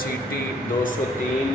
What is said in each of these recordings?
CT 203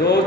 2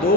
2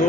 2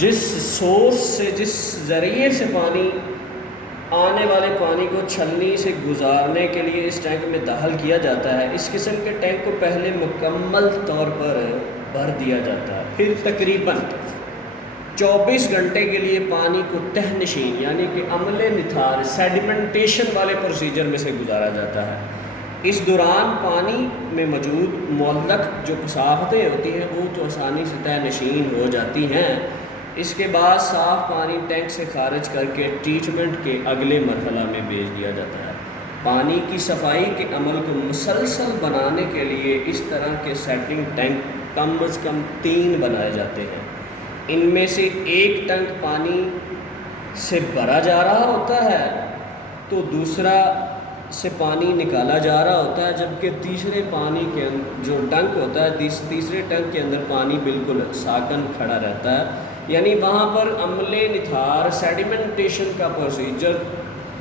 جس source سے، جس ذریعے سے پانی آنے والے پانی کو چھلنی سے گزارنے کے لیے اس ٹینک میں داخل کیا جاتا ہے، اس قسم کے ٹینک کو پہلے مکمل طور پر بھر دیا جاتا ہے، پھر تقریباً 24 گھنٹے کے لیے پانی کو تہ نشین یعنی کہ عمل نتھار سیڈیمنٹیشن والے پروسیجر میں سے گزارا جاتا ہے۔ اس دوران پانی میں موجود معلق جو کثافتیں ہوتی ہیں وہ تو آسانی سے تہ نشین ہو جاتی ہیں۔ اس کے بعد صاف پانی ٹینک سے خارج کر کے ٹریٹمنٹ کے اگلے مرحلہ میں بھیج دیا جاتا ہے۔ پانی کی صفائی کے عمل کو مسلسل بنانے کے لیے اس طرح کے سیٹنگ ٹینک کم از کم 3 بنائے جاتے ہیں۔ ان میں سے ایک ٹینک پانی سے بھرا جا رہا ہوتا ہے تو دوسرا سے پانی نکالا جا رہا ہوتا ہے، جبکہ تیسرے پانی کے جو ٹینک ہوتا ہے تیسرے ٹینک کے اندر پانی بالکل ساکن کھڑا رہتا ہے، یعنی وہاں پر عمل نتھار سیڈیمنٹیشن کا پروسیجر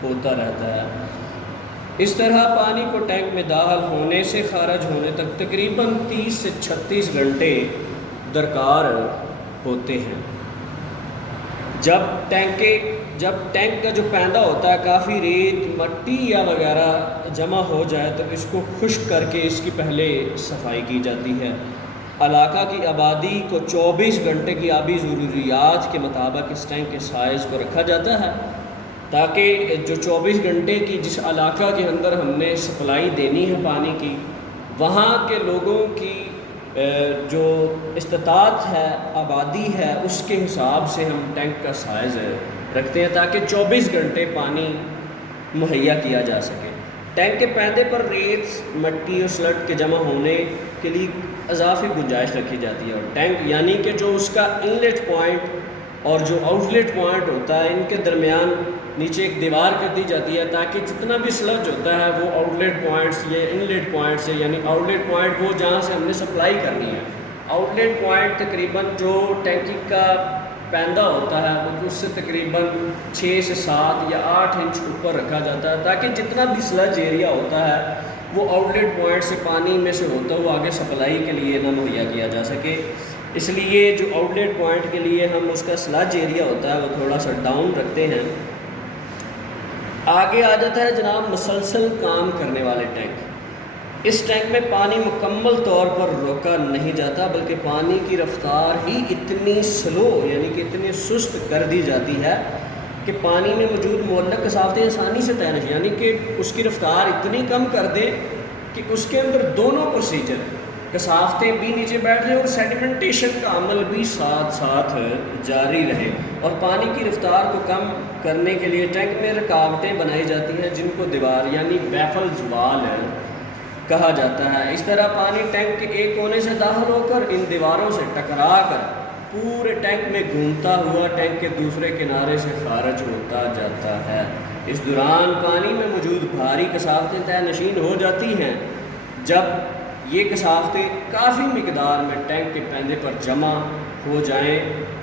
ہوتا رہتا ہے۔ اس طرح پانی کو ٹینک میں داخل ہونے سے خارج ہونے تک تقریباً 30 سے 36 گھنٹے درکار ہوتے ہیں۔ جب ٹینک کا جو پیندہ ہوتا ہے کافی ریت، مٹی یا وغیرہ جمع ہو جائے تو اس کو خشک کر کے اس کی پہلے صفائی کی جاتی ہے۔ علاقہ کی آبادی کو 24 گھنٹے کی آبی ضروریات کے مطابق اس ٹینک کے سائز کو رکھا جاتا ہے، تاکہ جو 24 گھنٹے کی جس علاقہ کے اندر ہم نے سپلائی دینی ہے پانی کی، وہاں کے لوگوں کی جو استطاعت ہے، آبادی ہے، اس کے حساب سے ہم ٹینک کا سائز رکھتے ہیں تاکہ 24 گھنٹے پانی مہیا کیا جا سکے۔ ٹینک کے پیندے پر ریت، مٹی اور سلٹ کے جمع ہونے کے لیے اضافی گنجائش رکھی جاتی ہے، اور ٹینک یعنی کہ جو اس کا انلیٹ پوائنٹ اور جو آؤٹ لیٹ پوائنٹ ہوتا ہے ان کے درمیان نیچے ایک دیوار کر دی جاتی ہے تاکہ جتنا بھی سلج ہوتا ہے وہ آؤٹ لیٹ پوائنٹ سے یا ان لیٹ پوائنٹ سے، یعنی آؤٹ لیٹ پوائنٹ وہ جہاں سے ہم نے سپلائی کرنی ہے، آؤٹ لیٹ پوائنٹ تقریباً جو ٹینکی کا پیندہ ہوتا ہے وہ اس سے تقریباً 6 سے 7 یا 8 انچ اوپر رکھا جاتا ہے تاکہ جتنا بھی سلج ایریا ہوتا ہے وہ آؤٹ لیٹ پوائنٹ سے پانی میں سے ہوتا ہے وہ آگے سپلائی کے لیے نہ مہیا کیا جا سکے۔ اس لیے جو آؤٹ لیٹ پوائنٹ کے لیے ہم اس کا سلج ایریا ہوتا ہے وہ تھوڑا سا ڈاؤن رکھتے ہیں۔ آگے آ جاتا ہے جناب مسلسل کام کرنے والے ٹینک۔ اس ٹینک میں پانی مکمل طور پر روکا نہیں جاتا بلکہ پانی کی رفتار ہی اتنی سلو یعنی کہ اتنی سست کر دی جاتی ہے کہ پانی میں موجود معلق کثافتیں آسانی سے طے نشین، یعنی کہ اس کی رفتار اتنی کم کر دیں کہ اس کے اندر دونوں پروسیجر کثافتیں بھی نیچے بیٹھ جائیں اور سیڈیمنٹیشن کا عمل بھی ساتھ ساتھ جاری رہے۔ اور پانی کی رفتار کو کم کرنے کے لیے ٹینک میں رکاوٹیں بنائی جاتی ہیں جن کو دیوار یعنی بیفلز وال کہا جاتا ہے۔ اس طرح پانی ٹینک کے ایک کونے سے داخل ہو کر ان دیواروں سے ٹکرا کر پورے ٹینک میں گھومتا ہوا ٹینک کے دوسرے کنارے سے خارج ہوتا جاتا ہے۔ اس دوران پانی میں موجود بھاری کثافتیں طے نشین ہو جاتی ہیں۔ جب یہ کثافتیں کافی مقدار میں ٹینک کے پیندے پر جمع ہو جائیں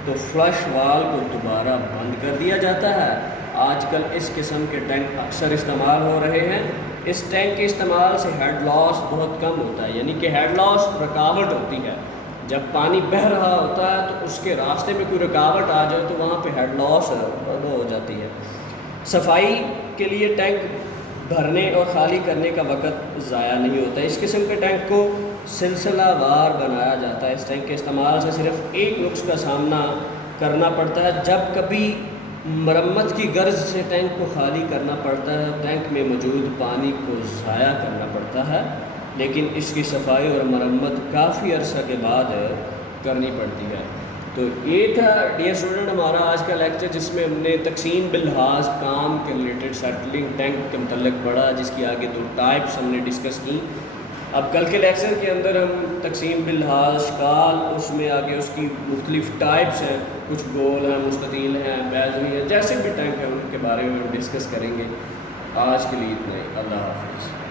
تو فلش وال کو دوبارہ بند کر دیا جاتا ہے۔ آج کل اس قسم کے ٹینک اکثر استعمال ہو رہے ہیں۔ اس ٹینک کے استعمال سے ہیڈ لاس بہت کم ہوتا ہے، یعنی کہ ہیڈ لاس رکاوٹ ہوتی ہے۔ جب پانی بہہ رہا ہوتا ہے تو اس کے راستے میں کوئی رکاوٹ آ جائے تو وہاں پہ ہیڈ لاس ہو جاتی ہے۔ صفائی کے لیے ٹینک بھرنے اور خالی کرنے کا وقت ضائع نہیں ہوتا۔ اس قسم کے ٹینک کو سلسلہ وار بنایا جاتا ہے۔ اس ٹینک کے استعمال سے صرف ایک نقص کا سامنا کرنا پڑتا ہے، جب کبھی مرمت کی غرض سے ٹینک کو خالی کرنا پڑتا ہے، ٹینک میں موجود پانی کو ضائع کرنا پڑتا ہے، لیکن اس کی صفائی اور مرمت کافی عرصہ کے بعد کرنی پڑتی ہے۔ تو یہ تھا ڈیئر اسٹوڈنٹ ہمارا آج کا لیکچر، جس میں ہم نے تقسیم بالحاظ کام کے ریلیٹڈ سیٹلنگ ٹینک کے متعلق پڑھا، جس کی آگے 2 ٹائپس ہم نے ڈسکس کی۔ اب کل کے لیکچر کے اندر ہم تقسیم بالحاظ اشکال، اس میں آگے اس کی مختلف ٹائپس ہیں، کچھ گول ہیں، مستطیل ہیں، بیضوی ہیں، جیسے بھی ٹینک ہیں ان کے بارے میں ہم ڈسکس کریں گے۔ آج کے لیے اتنا ہی، اللہ حافظ۔